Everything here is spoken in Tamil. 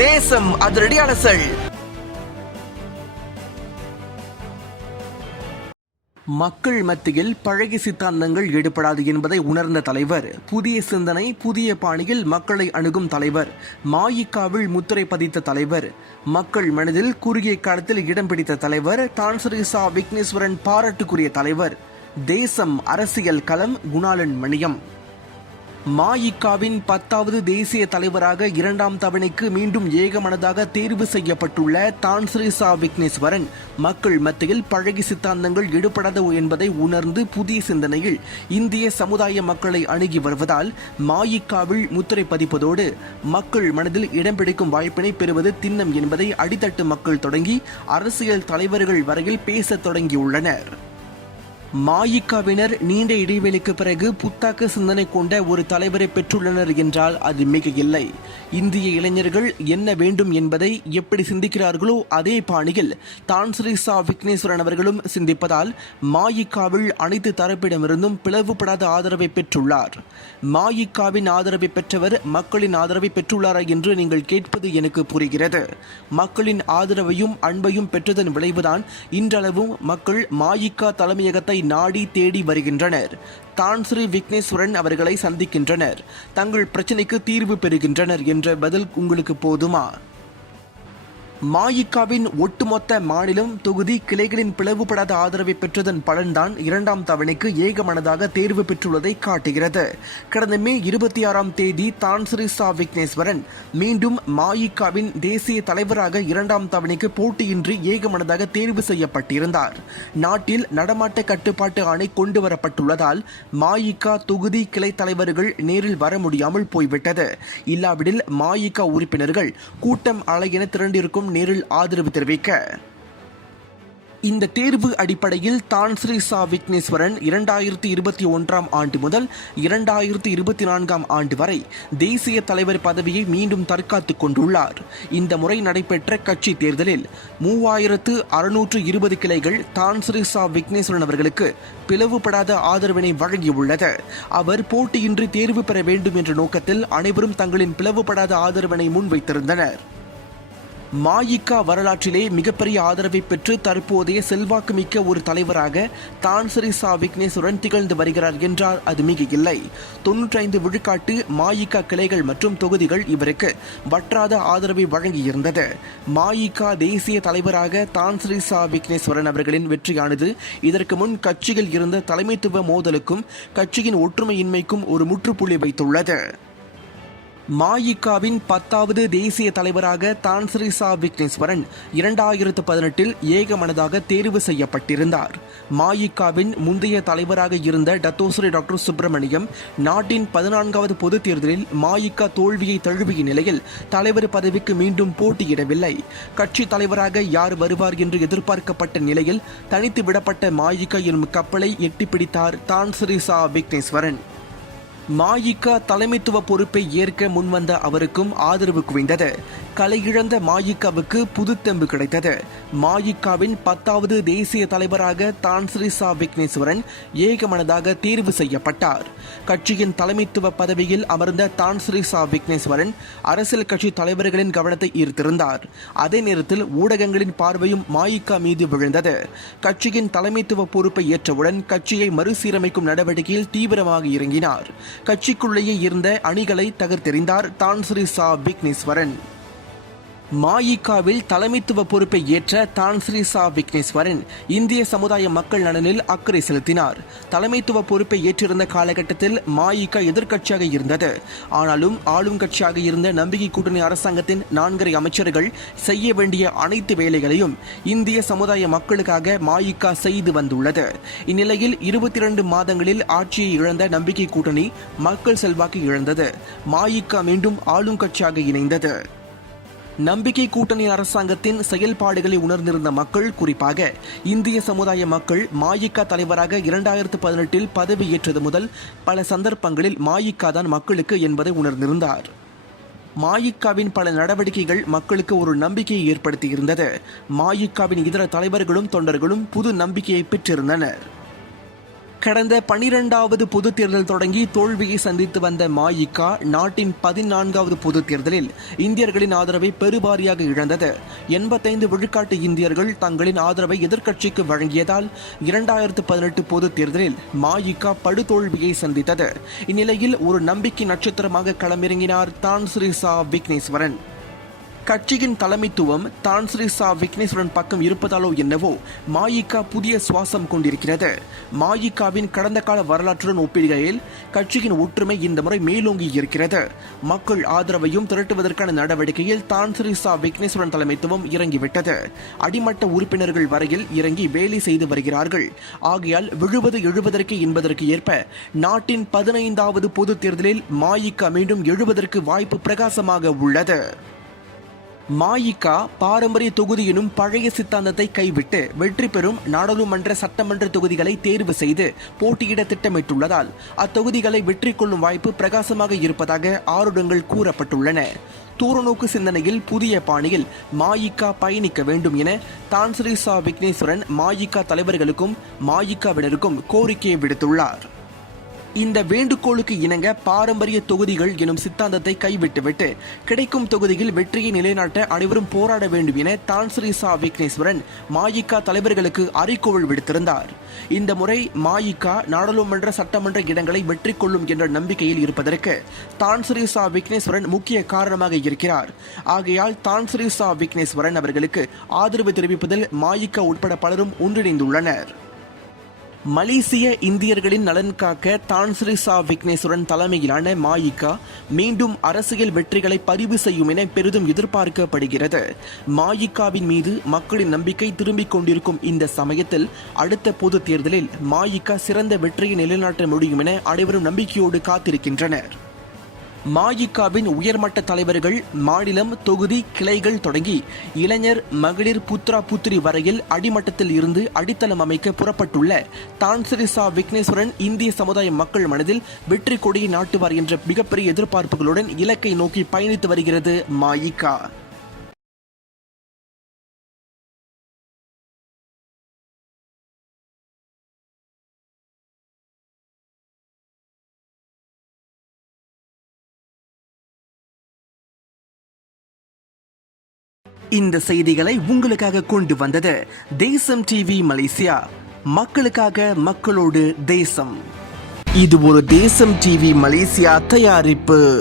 தேசம் அதிரடி அலசல். மக்கள் மத்தியில் பழகிய சித்தாந்தங்கள் ஈடுபடாது என்பதை உணர்ந்த தலைவர், புதிய சிந்தனை புதிய பாணியில் மக்களை அணுகும் தலைவர், மாயிக்காவில் முத்திரை பதித்த தலைவர், மக்கள் மனதில் குறுகிய காலத்தில் இடம் பிடித்த தலைவர், தான்ஸ்ரீ சா விக்னேஸ்வரன் பாராட்டுக்குரிய தலைவர், தேசம் அரசியல் களம் குணாளன் மணியம். மாயிக்காவின் 10வது தேசிய தலைவராக 2ஆம் தவணைக்கு மீண்டும் ஏகமனதாக தேர்வு செய்யப்பட்டுள்ள தான்ஸ்ரீ சா விக்னேஸ்வரன் மக்கள் மத்தியில் பழகி சித்தாந்தங்கள் ஈடுபடாது என்பதை உணர்ந்து புதிய சிந்தனையில் இந்திய சமுதாய மக்களை அணுகி வருவதால் மாயிக்காவில் முத்திரை பதிப்பதோடு மக்கள் மனதில் இடம் பிடிக்கும் வாய்ப்பினை பெறுவது திண்ணம் என்பதை அடித்தட்டு மக்கள் தொடங்கி அரசியல் தலைவர்கள் வரையில் பேசத் தொடங்கியுள்ளனர். மாயிக்காவினர் நீண்ட இடைவெளிக்கு பிறகு புத்தாக்க சிந்தனை கொண்ட ஒரு தலைவரை பெற்றுள்ளனர் என்றால் அது மிக இல்லை. இந்திய இளைஞர்கள் என்ன வேண்டும் என்பதை எப்படி சிந்திக்கிறார்களோ அதே பாணியில் தான்ஸ்ரீ சா விக்னேஸ்வரன் அவர்களும் சிந்திப்பதால் மாயிக்காவில் அனைத்து தரப்பிடமிருந்தும் பிளவுபடாத ஆதரவை பெற்றுள்ளார். மாயிக்காவின் ஆதரவை பெற்றவர் மக்களின் ஆதரவை பெற்றுள்ளாரா என்று நீங்கள் கேட்பது எனக்கு புரிகிறது. மக்களின் ஆதரவையும் அன்பையும் பெற்றதன் விளைவுதான் இன்றளவும் மக்கள் மாயிக்கா தலைமையகத்தை நாடி தேடி வருகின்றனர். தான்ஸ்ரீ விக்னேஸ்வரன் அவர்களை சந்திக்கின்றனர். தங்கள் பிரச்சனைக்கு தீர்வு பெறுகின்றனர் என்ற பதில் உங்களுக்கு போதுமா? மாயிக்காவின் ஒட்டுமொத்த மாநிலம் தொகுதி கிளைகளின் பிளவுபடாத ஆதரவை பெற்றதன் பலன்தான் 2ஆம் தவணைக்கு ஏகமனதாக தேர்வு பெற்றுள்ளதை காட்டுகிறது. கடந்த மே 26ஆம் தேதி தான்ஸ்ரீ சா விக்னேஸ்வரன் மீண்டும் மாயிக்காவின் தேசிய தலைவராக 2ஆம் தவணைக்கு போட்டியின்றி ஏகமனதாக தேர்வு செய்யப்பட்டிருந்தார். நாட்டில் நடமாட்ட கட்டுப்பாட்டு ஆணை கொண்டு வரப்பட்டுள்ளதால் மாயிக்கா தொகுதி கிளை தலைவர்கள் நேரில் வர முடியாமல் போய்விட்டது. இல்லாவிடில் மாயிக்கா உறுப்பினர்கள் கூட்டம் அலையென திரண்டிருக்கும் நேரில் ஆதரவு தெரிவிக்க. இந்த தேர்வு அடிப்படையில் தான்ஸ்ரீ சா விக்னேஸ்வரன் 2021ஆம் ஆண்டு முதல் 2024ஆம் ஆண்டு வரை தேசிய தலைவர் பதவியை மீண்டும் தற்காத்துக் கொண்டுள்ளார். இந்த முறை நடைபெற்ற கட்சி தேர்தலில் 3620 கிளைகள் தான்ஸ்ரீ சா விக்னேஸ்வரன் அவர்களுக்கு பிளவுபடாத ஆதரவினை வழங்கியுள்ளது. அவர் போட்டியின்றி தேர்வு பெற வேண்டும் என்ற நோக்கத்தில் அனைவரும் தங்களின் பிளவுபடாத ஆதரவினை முன்வைத்திருந்தனர். மாயிக்கா வரலாற்றிலே மிகப்பெரிய ஆதரவை பெற்று தற்போதைய செல்வாக்கு மிக்க ஒரு தலைவராக தான்ஸ்ரீ சா விக்னேஸ்வரன் திகழ்ந்து வருகிறார் என்றால் அது மிக இல்லை. 95 விழுக்காட்டு மாயிக்கா கிளைகள் மற்றும் தொகுதிகள் இவருக்கு வற்றாத ஆதரவை வழங்கியிருந்தது. மாயிக்கா தேசிய தலைவராக தான்ஸ்ரீ சா விக்னேஸ்வரன் அவர்களின் வெற்றியானது இதற்கு முன் கட்சியில் இருந்த தலைமைத்துவ மோதலுக்கும் கட்சியின் ஒற்றுமையின்மைக்கும் ஒரு முற்றுப்புள்ளி வைத்துள்ளது. மாயிக்காவின் 10வது தேசிய தலைவராக தான்ஸ்ரீ சா விக்னேஸ்வரன் 2018இல் ஏகமனதாக தேர்வு செய்யப்பட்டிருந்தார். மாயிக்காவின் முந்தைய தலைவராக இருந்த டத்தோஸ்ரீ டாக்டர் சுப்பிரமணியம் நாட்டின் 14வது பொதுத் தேர்தலில் மாயிக்கா தோல்வியை தழுவிய நிலையில் தலைவர் பதவிக்கு மீண்டும் போட்டியிடவில்லை. கட்சி தலைவராக யார் வருவார் என்று எதிர்பார்க்கப்பட்ட நிலையில் தனித்து விடப்பட்ட மாயிக்கா எனும் கப்பலை எட்டிப்பிடித்தார் தான்ஸ்ரீ சா விக்னேஸ்வரன். மாயிக்கா தலைமைத்துவ பொறுப்பை ஏற்க முன்வந்த அவருக்கும் ஆதரவு குவிந்தது. கலையிழந்த மாயிக்காவுக்கு புதுத்தெம்பு கிடைத்தது. மாயிக்காவின் 10வது தேசிய தலைவராக தான்ஸ்ரீ சா விக்னேஸ்வரன் ஏகமனதாக தேர்வு செய்யப்பட்டார். கட்சியின் தலைமைத்துவ பதவியில் அமர்ந்த தான்ஸ்ரீ சா விக்னேஸ்வரன் அரசியல் கட்சி தலைவர்களின் கவனத்தை ஈர்த்திருந்தார். அதே நேரத்தில் ஊடகங்களின் பார்வையும் மாயிக்கா மீது விழுந்தது. கட்சியின் தலைமைத்துவ பொறுப்பை ஏற்றவுடன் கட்சியை மறுசீரமைக்கும் நடவடிக்கையில் தீவிரமாக இறங்கினார். கட்சிக்குள்ளேயே இருந்த அணிகளை தகர்த்தெறிந்தார் தான்ஸ்ரீ சா விக்னேஸ்வரன். மாயிக்காவில் தலைமைத்துவ பொறுப்பை ஏற்ற தான்ஸ்ரீ சா விக்னேஸ்வரன் இந்திய சமுதாய மக்கள் நலனில் அக்கறை செலுத்தினார். தலைமைத்துவ பொறுப்பை ஏற்றிருந்த காலகட்டத்தில் மாயிக்கா எதிர்க்கட்சியாக இருந்தது. ஆனாலும் ஆளும் கட்சியாக இருந்த நம்பிக்கை கூட்டணி அரசாங்கத்தின் 4 அமைச்சர்கள் செய்ய வேண்டிய அனைத்து வேலைகளையும் இந்திய சமுதாய மக்களுக்காக மாயிக்கா செய்து வந்துள்ளது. இந்நிலையில் 22 மாதங்களில் ஆட்சியை இழந்த நம்பிக்கை கூட்டணி மக்கள் செல்வாக்கு இழந்தது. மாயிக்கா மீண்டும் ஆளும் கட்சியாக இணைந்தது. நம்பிக்கை கூட்டணி அரசாங்கத்தின் செயல்பாடுகளை உணர்ந்திருந்த மக்கள், குறிப்பாக இந்திய சமுதாய மக்கள், மாயிக்கா தலைவராக 2018இல் பதவியேற்றது முதல் பல சந்தர்ப்பங்களில் மாயிக்கா தான் மக்களுக்கு என்பதை உணர்ந்திருந்தார். மாயிக்காவின் பல நடவடிக்கைகள் மக்களுக்கு ஒரு நம்பிக்கையை ஏற்படுத்தியிருந்தது. மாயிக்காவின் இதர தலைவர்களும் தொண்டர்களும் புது நம்பிக்கையை பெற்றிருந்தனர். கடந்த 12வது பொதுத் தேர்தல் தொடங்கி தோல்வியை சந்தித்து வந்த மஇகா நாட்டின் 14வது பொதுத் தேர்தலில் இந்தியர்களின் ஆதரவை பெருவாரியாக இழந்தது. 85 விழுக்காட்டு இந்தியர்கள் தங்களின் ஆதரவை எதிர்க்கட்சிக்கு வழங்கியதால் 2018 பொதுத் தேர்தலில் மஇகா படுதோல்வியை சந்தித்தது. இந்நிலையில் ஒரு நம்பிக்கை நட்சத்திரமாக களமிறங்கினார் தான்ஸ்ரீ சா விக்னேஸ்வரன். கட்சியின் தலைமைத்துவம் தான்ஸ்ரீ சா விக்னேஸ்வரன் பக்கம் இருப்பதாலோ என்னவோ மஇகா புதிய சுவாசம் கொண்டிருக்கிறது. மஇகாவின் கடந்த கால வரலாற்றுடன் ஒப்பிடுகையில் கட்சியின் ஒற்றுமை இந்த முறை மேலோங்கி இருக்கிறது. மக்கள் ஆதரவையும் திரட்டுவதற்கான நடவடிக்கையில் தான்ஸ்ரீ சா விக்னேஸ்வரன் தலைமைத்துவம் இறங்கிவிட்டது. அடிமட்ட உறுப்பினர்கள் வரையில் இறங்கி வேலை செய்து வருகிறார்கள். ஆகையால் விழுவது எழுவதற்கு என்பதற்கு ஏற்ப நாட்டின் 15வது பொது தேர்தலில் மஇகா மீண்டும் எழுவதற்கு வாய்ப்பு பிரகாசமாக உள்ளது. மஇகா பாரம்பரிய தொகுதி எனும் பழைய சித்தாந்தத்தை கைவிட்டு வெற்றி பெறும் நாடாளுமன்ற சட்டமன்ற தொகுதிகளை தேர்வு செய்து போட்டியிட திட்டமிட்டுள்ளதால் அத்தொகுதிகளை வெற்றி கொள்ளும் வாய்ப்பு பிரகாசமாக இருப்பதாக ஆருடங்கள் கூறப்பட்டுள்ளன. தூரநோக்கு சிந்தனையில் புதிய பாணியில் மஇகா பயணிக்க வேண்டும் என தான்ஸ்ரீ சா விக்னேஸ்வரன் மஇகா தலைவர்களுக்கும் மஇகாவினருக்கும் கோரிக்கை விடுத்துள்ளார். இந்த வேண்டுகோளுக்கு இணங்க பாரம்பரிய தொகுதிகள் எனும் சித்தாந்தத்தை கைவிட்டுவிட்டு கிடைக்கும் தொகுதியில் வெற்றியை நிலைநாட்ட அனைவரும் போராட வேண்டும் என தான்ஸ்ரீ சா விக்னேஸ்வரன் மஇகா தலைவர்களுக்கு அறைகூவல் விடுத்திருந்தார். இந்த முறை மஇகா நாடாளுமன்ற சட்டமன்ற இடங்களை வெற்றி கொள்ளும் என்ற நம்பிக்கையில் இருப்பதற்கு தான்ஸ்ரீ சா விக்னேஸ்வரன் முக்கிய காரணமாக இருக்கிறார். ஆகையால் தான்ஸ்ரீ சா விக்னேஸ்வரன் அவர்களுக்கு ஆதரவு தெரிவிப்பதில் மஇகா உட்பட பலரும் ஒன்றிணைந்துள்ளனர். மலேசிய இந்தியர்களின் நலன் காக்க தான்ஸ்ரீ சா விக்னேஸ்வரன் தலைமையிலான மஇகா மீண்டும் அரசியல் வெற்றிகளை பதிவு செய்யும் என பெரிதும் எதிர்பார்க்கப்படுகிறது. மஇகாவின் மீது மக்களின் நம்பிக்கை திரும்பிக் கொண்டிருக்கும் இந்த சமயத்தில் அடுத்த பொது தேர்தலில் மஇகா சிறந்த வெற்றியை நிலைநாட்ட முடியும் என அனைவரும் நம்பிக்கையோடு காத்திருக்கின்றனர். மஇகாவின் உயர்மட்ட தலைவர்கள் மாநிலம், தொகுதி, கிளைகள் தொடங்கி இளைஞர், மகளிர், புத்ரா புத்திரி வரையில் அடிமட்டத்தில் இருந்து அடித்தளம் அமைக்க புறப்பட்டுள்ள தான்ஸ்ரீ சா விக்னேஸ்வரன் இந்திய சமுதாய மக்கள் மனதில் வெற்றி கொடியை நாட்டுவார் என்ற மிகப்பெரிய எதிர்பார்ப்புகளுடன் இலக்கை நோக்கி பயணித்து வருகிறது மஇகா. இந்த செய்திகளை உங்களுக்காக கொண்டு வந்தது தேசம் டிவி மலேசியா. மக்களுக்காக, மக்களோடு தேசம். இது ஒரு தேசம் டிவி மலேசியா தயாரிப்பு.